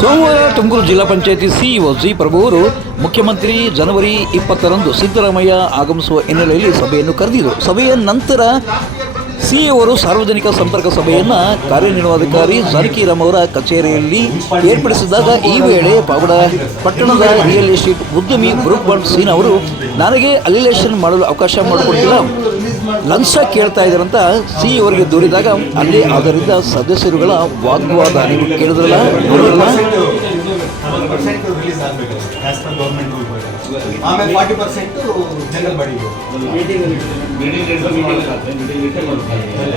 ಸೋಮವಾರ ತುಮಕೂರು ಜಿಲ್ಲಾ panchayat CEO G ಪ್ರಭು ಅವರು ಮುಖ್ಯಮಂತ್ರಿ ಜನವರಿ 20ರಂದು ಸಿದ್ದರಾಮಯ್ಯ ಆಗಮಿಸುವ ಹಿನ್ನೆಲೆಯಲ್ಲಿ ಸಭೆಯನ್ನು ಕರೆದಿದ್ದರು. ಸಭೆಯ ನಂತರ ಸಿಇಒ ಅವರು ಸಾರ್ವಜನಿಕ ಸಂಪರ್ಕ ಸಭೆಯನ್ನು ಕಾರ್ಯನಿರ್ವಹಣಾಧಿಕಾರಿ ಜಾನಕಿರಾಮ್ ಅವರ ಕಚೇರಿಯಲ್ಲಿ ಏರ್ಪಡಿಸಿದಾಗ ಈ ವೇಳೆ ಪಟ್ಟಣದ ರಿಯಲ್ ಎಸ್ಟೇಟ್ ಉದ್ಯಮಿ ಗ್ರೂಪ್ ಬಾಂಡ್ ಸೀನ್ ಅವರು ನನಗೆ ಅಲಿಲೇಷನ್ ಮಾಡಲು ಅವಕಾಶ ಮಾಡಿಕೊಟ್ಟಿಲ್ಲ, ಲಂಚ ಕೇಳ್ತಾ ಇದ್ದಾರಂತ ಸಿಇಒ ಅವರಿಗೆ ದೂರಿದಾಗ ಅಲ್ಲಿ ಅದರಿಂದ ಸದಸ್ಯರುಗಳ ವಾಗ್ವಾದ ನೀವು ಕೇಳಿದ್ರಲ್ಲ ನೋಡಿದ್ರಲ್ಲ. ಆಮೇಲೆ 40% ಜನರಲ್ ಬಾಡಿ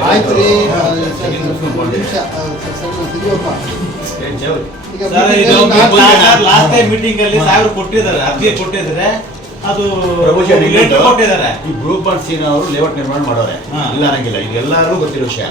ಆಯ್ತು ರೀ. ಲಾಸ್ಟ್ ಟೈಮ್ ಮೀಟಿಂಗ್ ಅಲ್ಲಿ 1000 ಕೊಟ್ಟಿದ್ದಾರೆ, ಅರ್ಜಿ ಕೊಟ್ಟಿದ್ದಾರೆ, ಅದು ಕೊಟ್ಟಿದ್ದಾರೆ. ಈ ಗ್ರೂಪ್ ಬಾಂಡ್ ಸೀನ್ ಅವರು ಲೇಔಟ್ ನಿರ್ಮಾಣ ಮಾಡೋರೆ ಇಲ್ಲ ಅನ್ನಂಗಿಲ್ಲ, ಇದು ಎಲ್ಲರೂ ಗೊತ್ತಿರೋ ವಿಷಯ.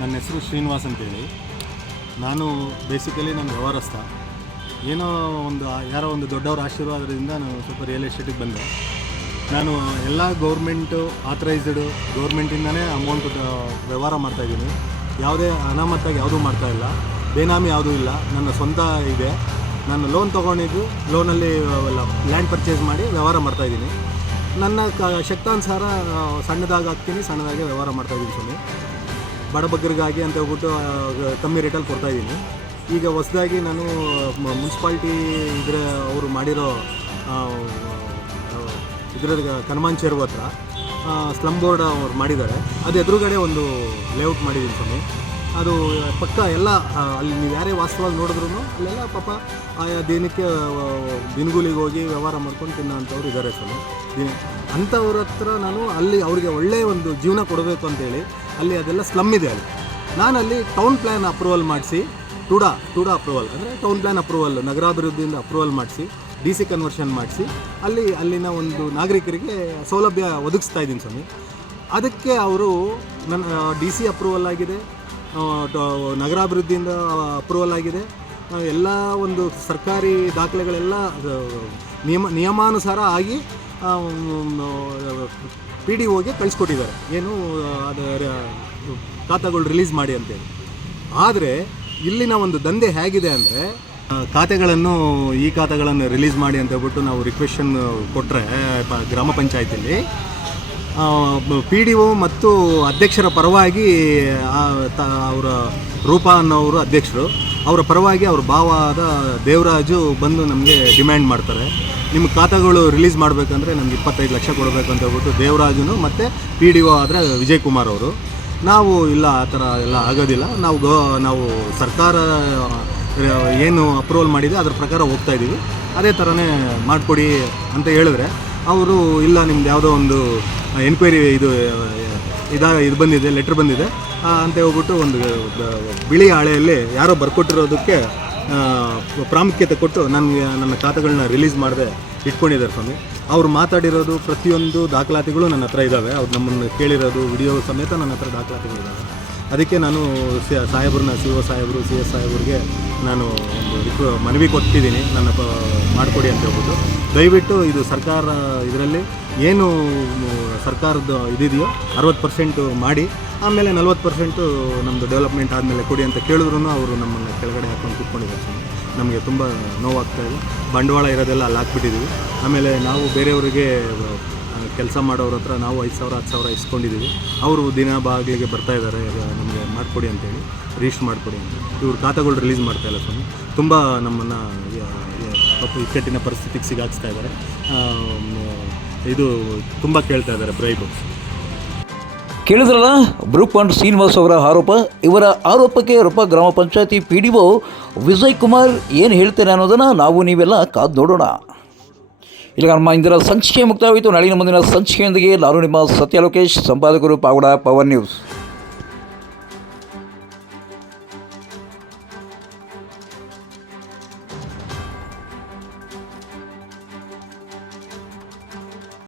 ನನ್ನ ಹೆಸರು ಶ್ರೀನಿವಾಸ್ ಅಂತೇಳಿ. ನಾನು ಬೇಸಿಕಲಿ ನಾನು ವ್ಯವಹಾರಸ್ಥ. ಏನೋ ಯಾರೋ ಒಂದು ದೊಡ್ಡವರ ಆಶೀರ್ವಾದದಿಂದ ನಾನು ಸ್ವಲ್ಪ ರಿಯಲ್ ಎಸ್ಟೇಟಿಗೆ ಬಂದೆ. ನಾನು ಎಲ್ಲ ಗೌರ್ಮೆಂಟು ಆಥರೈಸ್ಡು ಗೌರ್ಮೆಂಟಿಂದನೇ ಅಮೌಂಟ್ ವ್ಯವಹಾರ ಮಾಡ್ತಾಯಿದ್ದೀನಿ. ಯಾವುದೇ ಅನಾಮತ್ತಾಗಿ ಯಾವುದೂ ಮಾಡ್ತಾಯಿಲ್ಲ, ಬೇನಾಮಿ ಯಾವುದೂ ಇಲ್ಲ, ನನ್ನ ಸ್ವಂತ ಇದೆ. ನಾನು ಲೋನ್ ತೊಗೊಂಡಿದ್ದು, ಲೋನಲ್ಲಿ ಲ್ಯಾಂಡ್ ಪರ್ಚೇಸ್ ಮಾಡಿ ವ್ಯವಹಾರ ಮಾಡ್ತಾಯಿದ್ದೀನಿ. ನನ್ನ ಶಕ್ತಾನುಸಾರ ಸಣ್ಣದಾಗಿ ಹಾಕ್ತೀನಿ, ಸಣ್ಣದಾಗಿ ವ್ಯವಹಾರ ಮಾಡ್ತಾಯಿದ್ದೀನಿ. ಸ್ವಾಮಿ ಬಡಬಗ್ಗರಿಗಾಗಿ ಅಂತ ಹೇಳ್ಬಿಟ್ಟು ಕಮ್ಮಿ ರೇಟಲ್ಲಿ ಕೊಡ್ತಾಯಿದ್ದೀನಿ. ಈಗ ಹೊಸದಾಗಿ ನಾನು ಮುನ್ಸಿಪಾಲ್ಟಿ ಅವರು ಮಾಡಿರೋ ಕನ್ಮಾನ್ ಚೆರುವು ಹತ್ರ ಸ್ಲಮ್ ಬೋರ್ಡ್ ಅವ್ರು ಮಾಡಿದ್ದಾರೆ. ಅದು ಎದುರುಗಡೆ ಒಂದು ಲೇಔಟ್ ಮಾಡಿದ್ದೀನಿ ಸ್ವಾಮಿ. ಅದು ಪಕ್ಕ ಎಲ್ಲ ಅಲ್ಲಿ ನೀವು ಯಾರೇ ವಾಸ್ತವವಾಗಿ ನೋಡಿದ್ರೂ ಅಲ್ಲೆಲ್ಲ ಪಾಪ ಆಯಾ ದಿನಕ್ಕೆ ದಿನಗೂಲಿಗೆ ಹೋಗಿ ವ್ಯವಹಾರ ಮಾಡ್ಕೊಂಡು ತಿನ್ನೋಂಥವ್ರು ಇದ್ದಾರೆ ಸ್ವಾಮಿ. ಅಂಥವ್ರ ಹತ್ರ ನಾನು ಅಲ್ಲಿ ಅವರಿಗೆ ಒಳ್ಳೆಯ ಒಂದು ಜೀವನ ಕೊಡಬೇಕು ಅಂತೇಳಿ ಅಲ್ಲಿ ಅದೆಲ್ಲ ಸ್ಲಮ್ ಇದೆ. ಅಲ್ಲಿ ನಾನಲ್ಲಿ ಟೌನ್ ಪ್ಲ್ಯಾನ್ ಅಪ್ರೂವಲ್ ಮಾಡಿಸಿ, ಟೂಡಾ ಅಪ್ರೂವಲ್ ಅಂದರೆ ಟೌನ್ ಪ್ಲ್ಯಾನ್ ಅಪ್ರೂವಲ್, ನಗರಾಭಿವೃದ್ಧಿಯಿಂದ ಅಪ್ರೂವಲ್ ಮಾಡಿಸಿ, DC ಕನ್ವರ್ಷನ್ ಮಾಡಿಸಿ ಅಲ್ಲಿನ ಒಂದು ನಾಗರಿಕರಿಗೆ ಸೌಲಭ್ಯ ಒದಗಿಸ್ತಾ ಇದ್ದೀನಿ ಸ್ವಾಮಿ. ಅದಕ್ಕೆ ಅವರು ನನ್ನ DC ಅಪ್ರೂವಲ್ ಆಗಿದೆ, ನಗರಾಭಿವೃದ್ಧಿಯಿಂದ ಅಪ್ರೂವಲ್ ಆಗಿದೆ, ಎಲ್ಲ ಒಂದು ಸರ್ಕಾರಿ ದಾಖಲೆಗಳೆಲ್ಲ ನಿಯಮಾನುಸಾರ ಆಗಿ PDOಗೆ ಕಳಿಸ್ಕೊಟ್ಟಿದ್ದಾರೆ. ಏನು ಅದು ಖಾತೆಗಳು ರಿಲೀಸ್ ಮಾಡಿ ಅಂತೇಳಿ. ಆದರೆ ಇಲ್ಲಿನ ಒಂದು ದಂಧೆ ಹೇಗಿದೆ ಅಂದರೆ, ಈ ಖಾತೆಗಳನ್ನು ರಿಲೀಸ್ ಮಾಡಿ ಅಂತ ಹೇಳ್ಬಿಟ್ಟು ನಾವು ರಿಕ್ವೆಷನ್ ಕೊಟ್ಟರೆ ಗ್ರಾಮ ಪಂಚಾಯತಿಯಲ್ಲಿ PDO ಮತ್ತು ಅಧ್ಯಕ್ಷರ ಪರವಾಗಿ ಅವರ ರೂಪಾ ಅನ್ನೋರು ಅಧ್ಯಕ್ಷರು, ಅವರ ಪರವಾಗಿ ಅವ್ರ ಭಾವಾದ ದೇವರಾಜು ಬಂದು ನಮಗೆ ಡಿಮ್ಯಾಂಡ್ ಮಾಡ್ತಾರೆ. ನಿಮ್ಮ ಖಾತೆಗಳು ರಿಲೀಸ್ ಮಾಡಬೇಕಂದ್ರೆ ನಮ್ಗೆ 25 ಲಕ್ಷ ಕೊಡಬೇಕು ಅಂತ ಹೇಳ್ಬಿಟ್ಟು ದೇವರಾಜನು ಮತ್ತು PDO ಆದರೆ ವಿಜಯ್ ಕುಮಾರ್ ಅವರು. ನಾವು ಇಲ್ಲ, ಆ ಥರ ಎಲ್ಲ ಆಗೋದಿಲ್ಲ, ನಾವು ಸರ್ಕಾರ ಏನು ಅಪ್ರೂವಲ್ ಮಾಡಿದೆ ಅದ್ರ ಪ್ರಕಾರ ಹೋಗ್ತಾ ಇದ್ದೀವಿ, ಅದೇ ಥರನೇ ಮಾಡಿಕೊಡಿ ಅಂತ ಹೇಳಿದ್ರೆ ಅವರು ಇಲ್ಲ, ನಿಮ್ದು ಯಾವುದೋ ಒಂದು ಎನ್ಕ್ವೈರಿ ಇದು ಬಂದಿದೆ, ಲೆಟ್ರ್ ಬಂದಿದೆ ಅಂತ ಹೇಳ್ಬಿಟ್ಟು ಒಂದು ಬಿಳಿ ಹಾಳೆಯಲ್ಲಿ ಯಾರೋ ಬರ್ಕೊಟ್ಟಿರೋದಕ್ಕೆ ಪ್ರಾಮುಖ್ಯತೆ ಕೊಟ್ಟು ನನ್ನ ಖಾತೆಗಳನ್ನ ರಿಲೀಸ್ ಮಾಡದೆ ಇಟ್ಕೊಂಡಿದ್ದಾರೆ ಸ್ವಾಮಿ. ಅವ್ರು ಮಾತಾಡಿರೋದು ಪ್ರತಿಯೊಂದು ದಾಖಲಾತಿಗಳು ನನ್ನ ಹತ್ರ ಇದ್ದಾವೆ. ಅವ್ರು ನಮ್ಮನ್ನು ಕೇಳಿರೋದು ವಿಡಿಯೋ ಸಮೇತ ನನ್ನ ಹತ್ರ ದಾಖಲಾತಿಗಳಿದ್ದಾವೆ. ಅದಕ್ಕೆ ನಾನು ಸಾಹೇಬ್ರನ್ನ CO ಸಾಹೇಬರು CS ಸಾಹೇಬ್ರಿಗೆ ನಾನು ಒಂದು ಮನವಿ ಕೊಟ್ಟಿದ್ದೀನಿ, ನನ್ನ ಮಾಡಿಕೊಡಿ ಅಂತ ಹೇಳ್ಬಿಟ್ಟು. ದಯವಿಟ್ಟು ಇದು ಸರ್ಕಾರ ಇದರಲ್ಲಿ ಏನು ಸರ್ಕಾರದ ಇದಿದೆಯೋ 60% ಮಾಡಿ, ಆಮೇಲೆ 40% ನಮ್ಮದು ಡೆವಲಪ್ಮೆಂಟ್ ಆದಮೇಲೆ ಕೊಡಿ ಅಂತ ಕೇಳಿದ್ರು ಅವರು ನಮ್ಮನ್ನು ಕೆಳಗಡೆ ಹಾಕೊಂಡು ಕೂತ್ಕೊಂಡಿದ್ದಾರೆ. ನಮಗೆ ತುಂಬ ನೋವಾಗ್ತಾ ಇದೆ. ಬಂಡವಾಳ ಇರೋದೆಲ್ಲ ಅಲ್ಲಿ ಹಾಕ್ಬಿಟ್ಟಿದ್ದೀವಿ. ಆಮೇಲೆ ನಾವು ಬೇರೆಯವರಿಗೆ ಕೆಲಸ ಮಾಡೋರ ಹತ್ರ ನಾವು 5,000 10,000 ಇಸ್ಕೊಂಡಿದ್ದೀವಿ. ಅವರು ದಿನ ಬಾಗಿಲಿಗೆ ಬರ್ತಾ ಇದ್ದಾರೆ, ನಮಗೆ ಮಾಡಿಕೊಡಿ ಅಂತೇಳಿ, ರಿಜಿಸ್ಟರ್ ಮಾಡಿಕೊಡಿ ಅಂತ. ಇವ್ರ ಖಾತೆಗಳು ರಿಲೀಸ್ ಮಾಡ್ತಾಯಿಲ್ಲ ಸ್ವಾಮಿ. ತುಂಬ ನಮ್ಮನ್ನು ಇಕ್ಕಟ್ಟಿನ ಪರಿಸ್ಥಿತಿಗೆ ಸಿಗಾಕ್ಸ್ತಾ ಇದ್ದಾರೆ. ಇದು ತುಂಬ ಕೇಳ್ತಾ ಇದ್ದಾರೆ ಬ್ರೈಬು. ಕೇಳಿದ್ರಲ್ಲ ಬ್ರೂಕ್ ಶ್ರೀನಿವಾಸ್ ಅವರ ಆರೋಪ. ಇವರ ಆರೋಪಕ್ಕೆ ರೂಪ ಗ್ರಾಮ ಪಂಚಾಯತಿ PDO ವಿಜಯ್ ಕುಮಾರ್ ಏನು ಹೇಳ್ತಾರೆ ಅನ್ನೋದನ್ನು ನಾವು ನೀವೆಲ್ಲ ಕಾದು ನೋಡೋಣ. ಈಗ ನಮ್ಮ ಇಂದಿನ ಸಂಚಿಕೆ ಮುಕ್ತಾಯಿತು. ನಾಳಿನ ಮುಂದಿನ ಸಂಚಿಕೆಯೊಂದಿಗೆ ನಾನು ನಿಮ್ಮ ಸತ್ಯ ಲೋಕೇಶ್, ಸಂಪಾದಕರು ಪಾವಗಡ ಪವರ್ ನ್ಯೂಸ್.